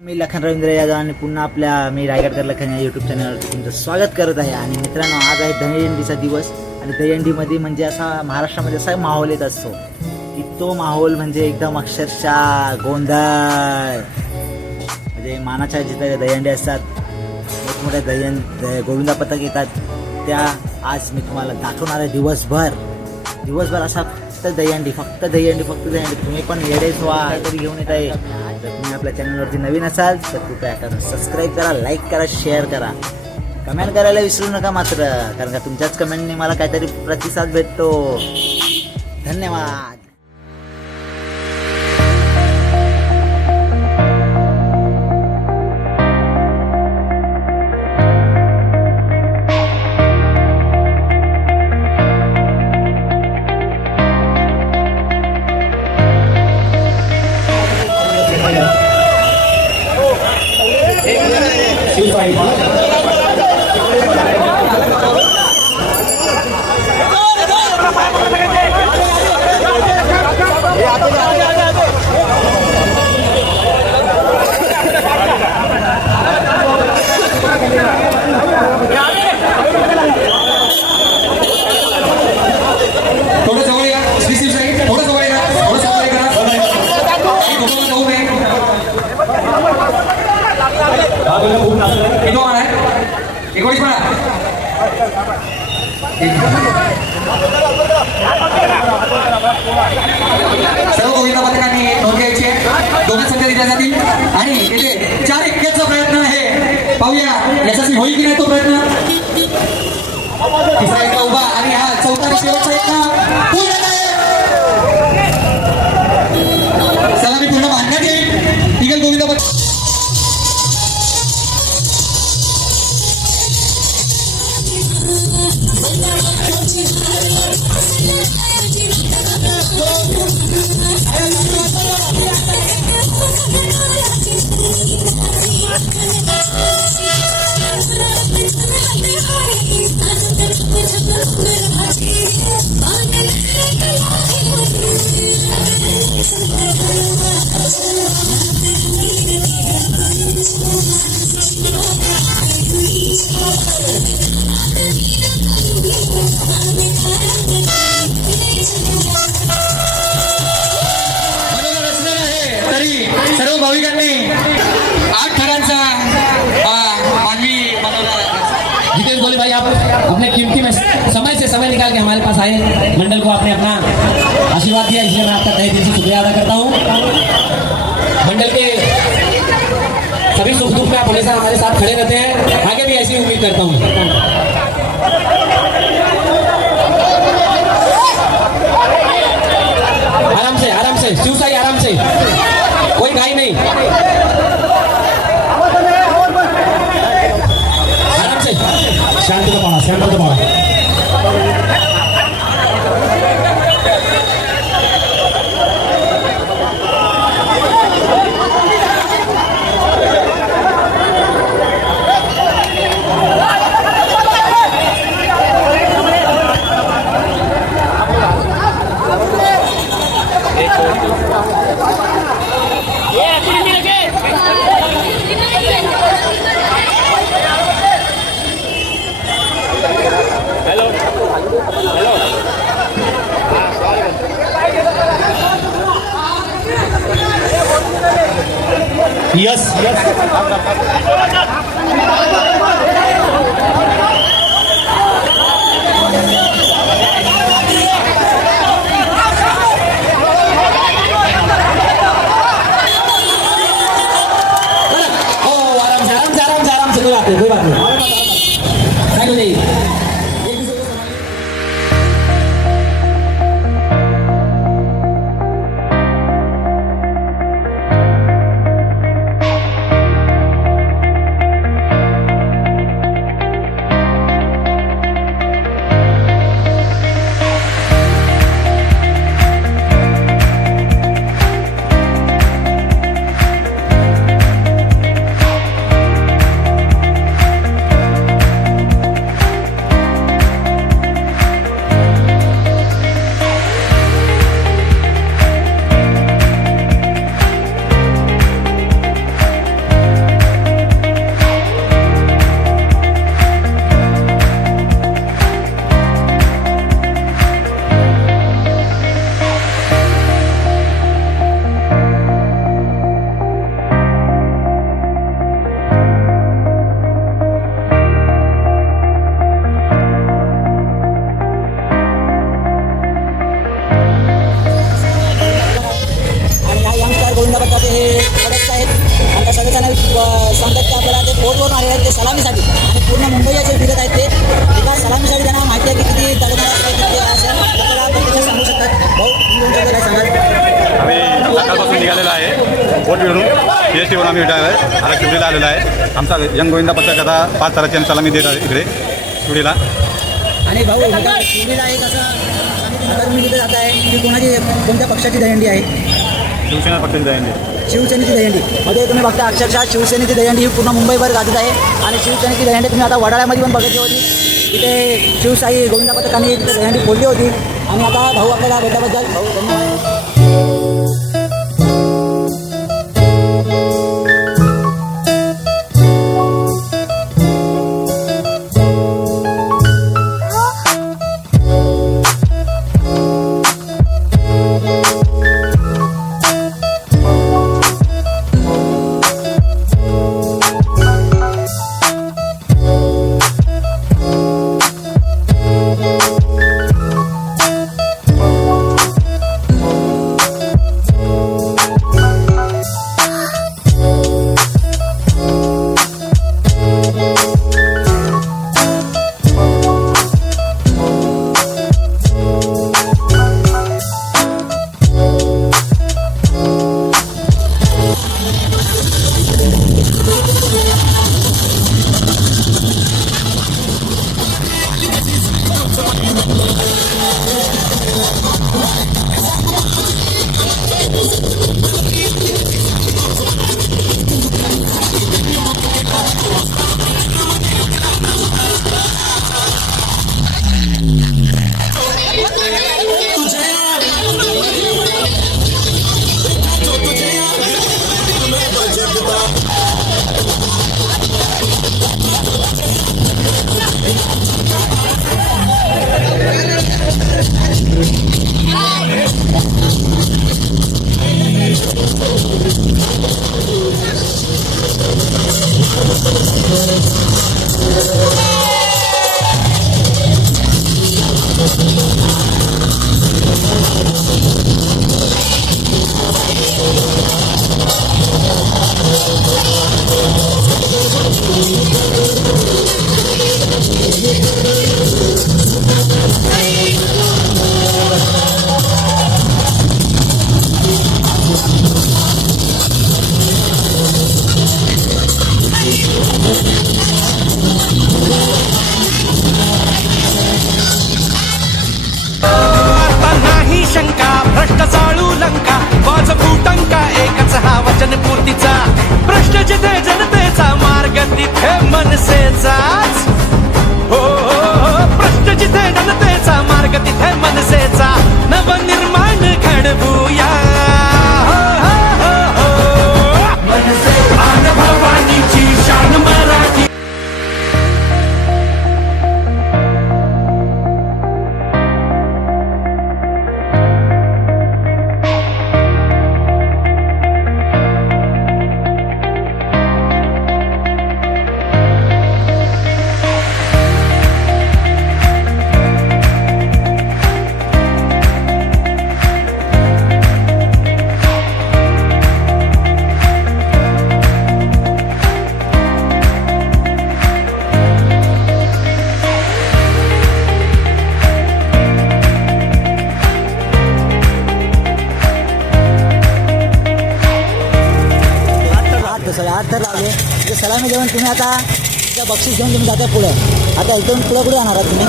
मी लखन रवींद्र यादव आणि पुन्हा मी रायगडकर लखन या यूट्यूब चॅनलवरती तुमचं स्वागत करत आहे. आणि मित्रांनो, आज आहे दहीहंडीचा दिवस आणि दहीहंडीमध्ये म्हणजे असा महाराष्ट्रामध्ये असा माहोल येत असतो की तो माहोल म्हणजे एकदम अक्षरशः गोंधळ. म्हणजे मानाच्या जिथे दहीहंडी असतात, मोठमोठ्या गोविंदा पथक येतात, त्या आज मी तुम्हाला दाखवणार आहे. दिवसभर असा फक्त दहीहंडी. तुम्ही पण येडेच व्हा, काहीतरी घेऊन येत आहे. जर तुम्ही आपल्या चॅनलवरती नवीन असाल तर कृपया करा, सबस्क्राईब करा, लाईक करा, शेअर करा, कमेंट करायला विसरू नका मात्र, कारण का तुमच्याच कमेंटने मला काहीतरी प्रतिसाद भेटतो. धन्यवाद. सर्व गोविंदा पथकांनी नोंद घ्यायची आहे. दोनच संख्या दिल्या जातील आणि येथे 4 1चा प्रयत्न आहे. पाहूया यशस्वी होईल की नाही तो प्रयत्न. तिसरा एक उभा आणि हा चौथा शेवटचा एक पूर्ण सलामी पूर्ण बांधण्यात येईल. इगल गोविंदा पथक सर्व भाविकांनी 8 थरांचा मानवी बनवला. जितेश गोले भाई, आप अपने कीमती में समय निकाल के हमारे पास आए, मंडल को आपने अपना आशीर्वाद दिया, इसलिए मैं आपका तहे दिल से शुक्रिया अदा करता हूँ. मंडल के सभी सुख दुख में आप हमेशा हमारे साथ खड़े रहते हैं, आगे भी ऐसी उम्मीद करता हूँ. आराम से शिवसाई, आराम से, कोई घाई नहीं, आराम से, शांत तो पाड़ा. Yes. आराम से कोई बात नहीं. गोविंदा पथकाचे हे सदस्य आहेत आणि त्या सदस्यांना सांगतात की आपल्याला ते पोटवरून आलेले आहेत ते सलामीसाठी आणि पूर्ण मुंबईला जे फिरत आहेत ते एका सलामीसाठी त्यांना माहिती आहे की किती तडणार किती असेल आपल्याला प्रत्यक्ष सांगू शकतात. भाऊ तुम्ही काय सांगाल? आम्ही सकाळपासून निघालेलो आहे बोटवरून PSTवरून आम्ही आता शिवडीला आलेलो आहे. आमचा यंग गोविंदा पथक आता 5 तारखेला सलामी देत आहे इकडे शिवडीला. आणि भाऊ शिवडीला एक असं आता तुम्ही तिथे जात आहे की कोणत्या पक्षाची दहीहंडी आहे? शिवसेना पक्षाची दहीहंडी. शिवसेनेची दहीहंडी मध्ये तुम्ही बघता अक्षरशः शिवसेनेची दहीहंडी ही पूर्ण मुंबईभर गाजत आहे आणि शिवसेनेची दहीहंडी तुम्ही आता वडाळ्यामध्ये पण बघितली होती. तिथे शिवशाही गोविंदा पथकाने तिथे दहीहंडी फोडली होती आणि आता भाऊ आपल्याला भेटल्याबद्दल भाऊ धन्यवाद. जनपूर्तीचा प्रश्न जिथे जनतेचा मार्ग तिथे मनसेचाच हो प्रश्न जिथे जनतेचा मार्ग तिथे मनसेचा नवनिर्माण घडवूया मनसे अनुभवानीची शान मराठी आठ तर लावले म्हणजे सलामी जेवण तुम्ही आता त्या बक्षीस घेऊन तुम्ही जाता पुढे आता एकदम पुढे जाणार आहात तुम्ही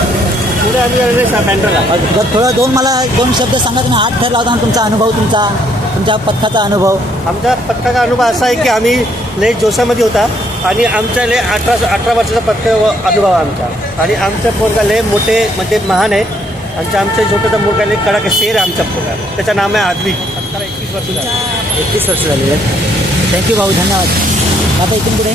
पुढे आम्ही सेंटरला थोडं मला दोन शब्द सांगा तुम्ही 8 थर लावताना तुमचा अनुभव तुमच्या पथकाचा अनुभव. आमच्या पथकाचा अनुभव असा आहे की आम्ही लय जोशामध्ये होता आणि आमच्या लय 18 वर्षाचा पथक अनुभव आहे आमचा आणि आमचं पोरगा लय मोठे म्हणजे महान आहे आमच्या छोट्याचा मुलगा लय कडाके शेर आहे आमचा पोरगा त्याचं नाव आहे आदवी आता 21 वर्ष झाली 21 वर्ष झाली आहे. थँक्यू भाऊ धन्यवाद. आता इथून पुढे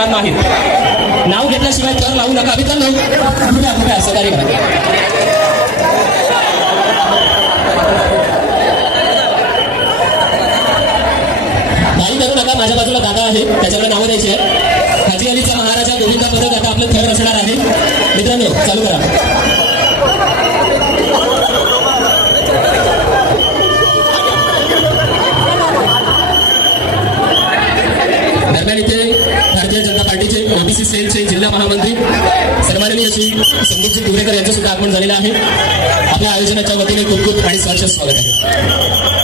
सन्मान आहेत. नाव घेतल्याशिवाय तर लावू नका मित्रांनो. कृपया सहकार्य करा. काही करू नका. माझ्या बाजूला दादा आहे, त्याच्याकडे नावं द्यायची आहे. हाजी अलीचा महाराजा गोविंदा पदक आता आपलं थर्ड असणार आहे. मित्रांनो चालू करा. दरम्यान इथे भारतीय जनता पार्टीचे ओबीसी सेलचे जिल्हा महामंत्री सन्माननीय श्री संदीपजी तिवरेकर यांचं सुद्धा आगमन झालेलं आहे. आपल्या आयोजनाच्या वतीने खूप खूप आणि सहर्ष स्वागत आहे.